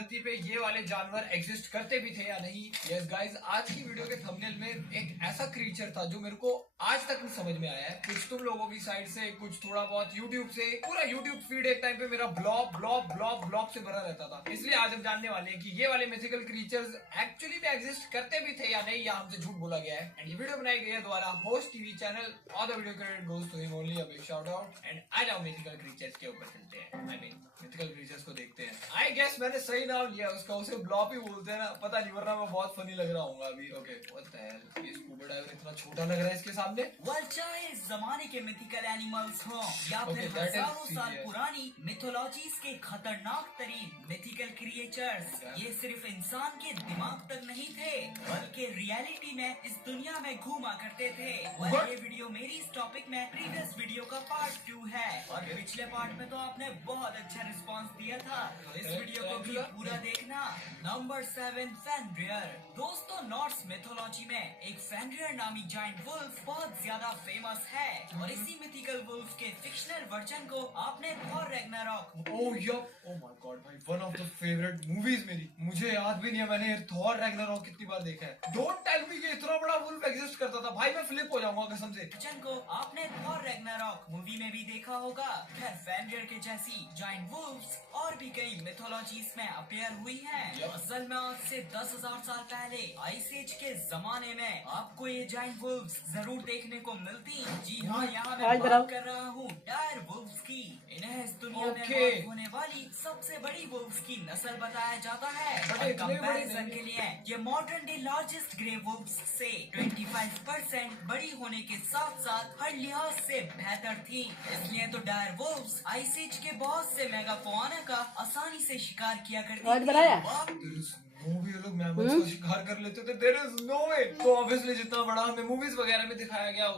धरती पे ये वाले जानवर एग्जिस्ट करते भी थे या नहीं। यस गाइस, आज की वीडियो के थंबनेल में एक ऐसा क्रीचर था जो मेरे को आज तक नहीं समझ में आया है। कुछ तुम लोगों की साइड से, कुछ थोड़ा बहुत यूट्यूब से। पूरा यूट्यूब फीड एक टाइम पे मेरा ब्लॉग से भरा रहता था। इसलिए आज हम जानने वाले हैं कि ये वाले मिथिकल क्रीचर्स एक्चुअली में एग्जिस्ट करते भी थे या नहीं, या हमसे झूठ बोला गया है। एंड ये वीडियो बनाई गई है द्वारा host TV channel. All the video credit goes to him only. A big shout out. And आ जाओ मिथिकल क्रीचर्स के ऊपर चलते हैं। आई मीन मिथिकल क्रीचर्स को देखते हैं। आई गेस मैंने सही नाम लिया उसका, उसे ब्लॉप ही बोलते हैं ना, पता नहीं, वरना मैं बहुत फनी लग रहा हूँ अभी। ओके, व्हाट द हेल, ये स्कूबा डाइवर इतना छोटा लग रहा है इसके सामने। वह चाहे इस जमाने के मिथिकल एनिमल्स हों या फिर हजारों साल पुरानी मिथोलॉजीज के खतरनाक तरीन मिथिकल क्रिएचर्स, ये सिर्फ इंसान के दिमाग तक नहीं थे बल्कि रियलिटी में इस दुनिया में घूमा करते थे। और ये वीडियो मेरी इस टॉपिक में प्रीवियस वीडियो का पार्ट 2 है और पिछले पार्ट में तो आपने बहुत अच्छा रिस्पांस दिया था, तो इस वीडियो को भी पूरा देखना। नंबर 7, फेनरियर। दोस्तों, नॉर्स मिथोलॉजी में एक फेनरियर नामी जायंट वुल्फ बहुत ज्यादा फेमस है और इसी मिथिकल वुल्फ के फिक्शनल वर्जन को आपने Thor Ragnarok. Oh my god भाई, one of the favourite movies मेरी। मुझे याद भी नहीं है मैंने थॉर रैग्नारॉक कितनी बार देखा है। डोंट टेल मी कि इतना बड़ा वुल्फ एग्जिस्ट करता था भाई, मैं फ्लिप हो जाऊंगा कसम से। वर्जन को आपने थॉर रैग्नारॉक मूवी में भी देखा होगा। खैर, फेनरियर के जैसी जायंट वुल्फ्स और भी कई मिथोलॉजीज में अपीयर हुई हैं। असल में आज से 10,000 साल पहले आइस एज के जमाने में आपको ये जायंट वुल्फ्स जरूर देखने को मिलती। जी हाँ, यहाँ मैं बात कर रहा हूँ डायर वुल्फ्स की। इन्हें इस दुनिया में मौत होने वाली सबसे बड़ी वुल्फ्स की नस्ल बताया जाता है। कंपैरिजन के लिए ये modern day largest grey wolves से 25% बड़ी होने के साथ साथ हर लिहाज से बेहतर थी। इसलिए तो डायर वुल्फ्स आइस एज के बहुत से मेगाफोना का आसानी से शिकार किया करते थे। मूवी लोग मैमल्स को शिकार कर लेते थे। देयर इज नो वे। तो ऑब्वियसली जितना बड़ा हमें मूवीज वगैरह में दिखाया गया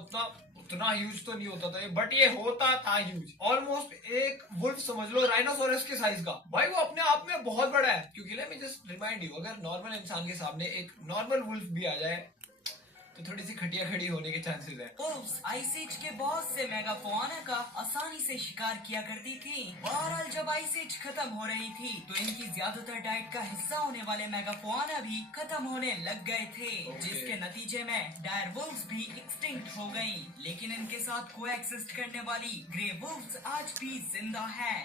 उतना ह्यूज तो नहीं होता था, बट ये होता था ह्यूज। ऑलमोस्ट एक वुल्फ समझ लो राइनोसोरस के साइज का। भाई वो अपने आप में बहुत बड़ा है। क्योंकि let me just remind you, अगर नॉर्मल इंसान के सामने एक नॉर्मल वुल्फ भी आ जाए तो थोड़ी सी खटिया खड़ी होने के चांसेस है। वुल्फ्स आइस एज के बहुत से मेगाफोना का आसानी से शिकार किया करती थी। बहरहाल जब आइस एज खत्म हो रही थी तो इनकी ज्यादातर डाइट का हिस्सा होने वाले मेगाफोना भी खत्म होने लग गए थे, जिसके नतीजे में डायर वुल्फ्स भी एक्सटिंक्ट हो गयी। लेकिन इनके साथ कोएक्सिस्ट करने वाली ग्रे वुल्फ्स आज भी जिंदा है।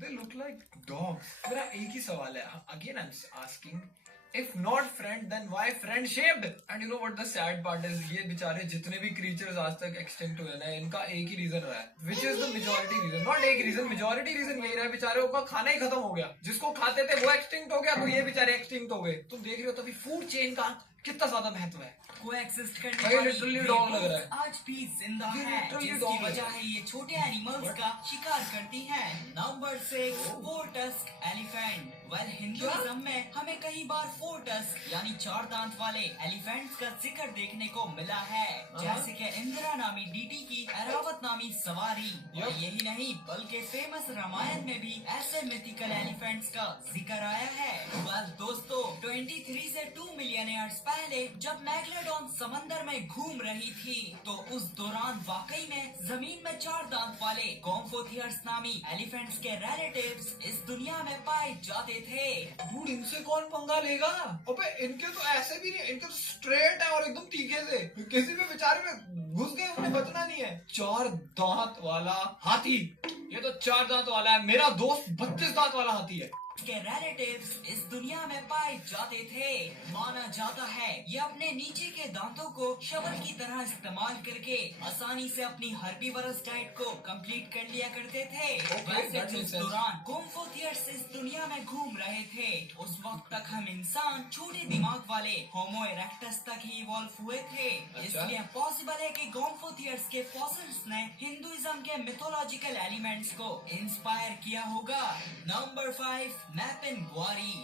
They look like dogs. मेरा एक ही सवाल है, again I'm asking, if not friend then why friend shaped? And you know what the sad part is, ये बेचारे जितने भी creatures आज तक extinct हुए ना, इनका एक ही रीजन रहा है, which is the majority reason, not एक रीजन, majority reason यही रहा है, बेचारों का खाना ही खत्म हो गया। जिसको खाते थे वो extinct हो गया, तो ये बेचारे extinct हो गए। तुम देख रहे हो तभी फूड चेन का कितना ज्यादा महत्व है। कोएक्सिस्ट करने वाली डॉग लग रहा है, आज भी जिंदा है, जिसकी वजह है ये छोटे एनिमल्स का शिकार करती हैं। Number 6, four tusk elephant. Well, Hinduism में हमें कई बार फोर टस्क यानी 4 दांत वाले एलिफेंट्स का जिक्र देखने को मिला है, जैसे कि इंदिरा नामी डीटी की एरावत नामी सवारी। और यही नहीं बल्कि फेमस रामायण में भी ऐसे मिथिकल एलिफेंट्स का जिक्र आया है। वेल दोस्तों, 23 से 2 मिलियन ईयर्स पहले जब मैग्लेडोन समंदर में घूम रही थी तो उस दौरान वाकई में जमीन में 4 दांत वाले गोम्फोथियर्स नामी एलिफेंट्स के रिलेटिव्स इस दुनिया में पाए जाते थे। डूड, इनसे कौन पंगा लेगा? अबे इनके तो ऐसे भी नहीं, इनके तो स्ट्रेट है और एकदम तीखे से, किसी भी बेचारे में घुस गए उन्हें बचना नहीं है। 4 दांत वाला हाथी, ये तो 4 दांत वाला है। मेरा दोस्त 32 दांत वाला हाथी है। के रिलेटिव्स इस दुनिया में पाए जाते थे। माना जाता है ये अपने नीचे के दांतों को शवल की तरह इस्तेमाल करके आसानी से अपनी हर्बीवरस डाइट को कंप्लीट कर लिया करते थे। वैसे जिस दौरान गोम्फोथियर्स इस दुनिया में घूम रहे थे उस वक्त तक हम इंसान छोटे दिमाग वाले होमो इरेक्टस तक ही इवॉल्व हुए थे। इसलिए पॉसिबल है कि गोम्फोथियर्स के फॉसिल्स ने हिंदुइज्म के मिथोलॉजिकल एलिमेंट्स को इंस्पायर किया होगा। Number 5, मैपिनग्वारी।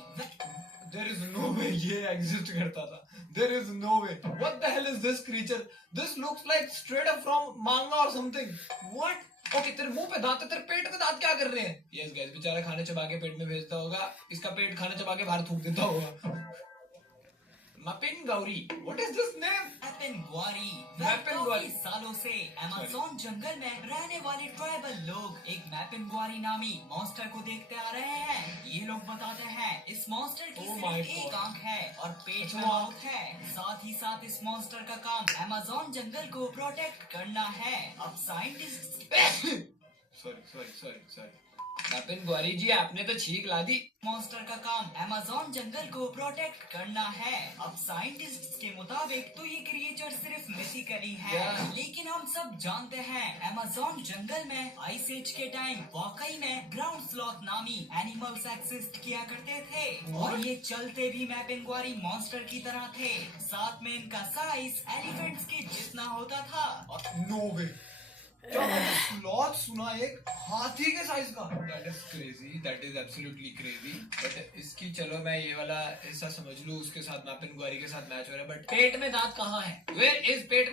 There is no way ये एग्जिस्ट करता था। There is no way. What the hell is this creature? This looks like straight up from manga or something. What? Okay, तेरे मुंह पे दांत है, तेरे पेट में दांत क्या कर रहे हैं? Yes guys, बेचारा खाने चबा के पेट में भेजता होगा, इसका पेट खाने चबा के बाहर थूक देता होगा। मैपिनगौरी, व्हाट इज दिस नेम? मैपिनग्वारी सालों से अमेज़न जंगल में रहने वाले ट्राइबल लोग एक मैपिनग्वारी नामी मॉन्स्टर को देखते आ रहे हैं। ये लोग बताते हैं इस मॉन्स्टर की Oh सिर्फ my एक God. आंख है और पेट अच्छा। में माउथ है। साथ ही साथ इस मॉन्स्टर का काम अमेज़न जंगल को प्रोटेक्ट करना है। अब साइंटिस्ट सॉरी मैपिन गौरी जी, आपने तो छींक ला दी। मॉन्स्टर का काम अमेज़न जंगल को प्रोटेक्ट करना है। अब साइंटिस्ट्स के मुताबिक तो ये क्रिएचर सिर्फ मिथिकली है, Yeah. लेकिन हम सब जानते हैं अमेज़न जंगल में आइस एज के टाइम वाकई में ग्राउंड स्लॉथ नामी एनिमल्स एक्सिस्ट किया करते थे और ये चलते भी मैपिंगवारी मॉन्स्टर की तरह थे। साथ में इनका साइज एलिफेंट्स के जितना होता था। नो वे, क्या मैंने स्लॉथ सुना एक हाथी के साइज का? That is crazy, that is absolutely crazy. But इसकी चलो मैं ये वाला ऐसा समझ लूं, उसके साथ मैपिन ग्वारी के साथ मैच हो रहा है, बट पेट में दांत कहाँ है? Where is pet?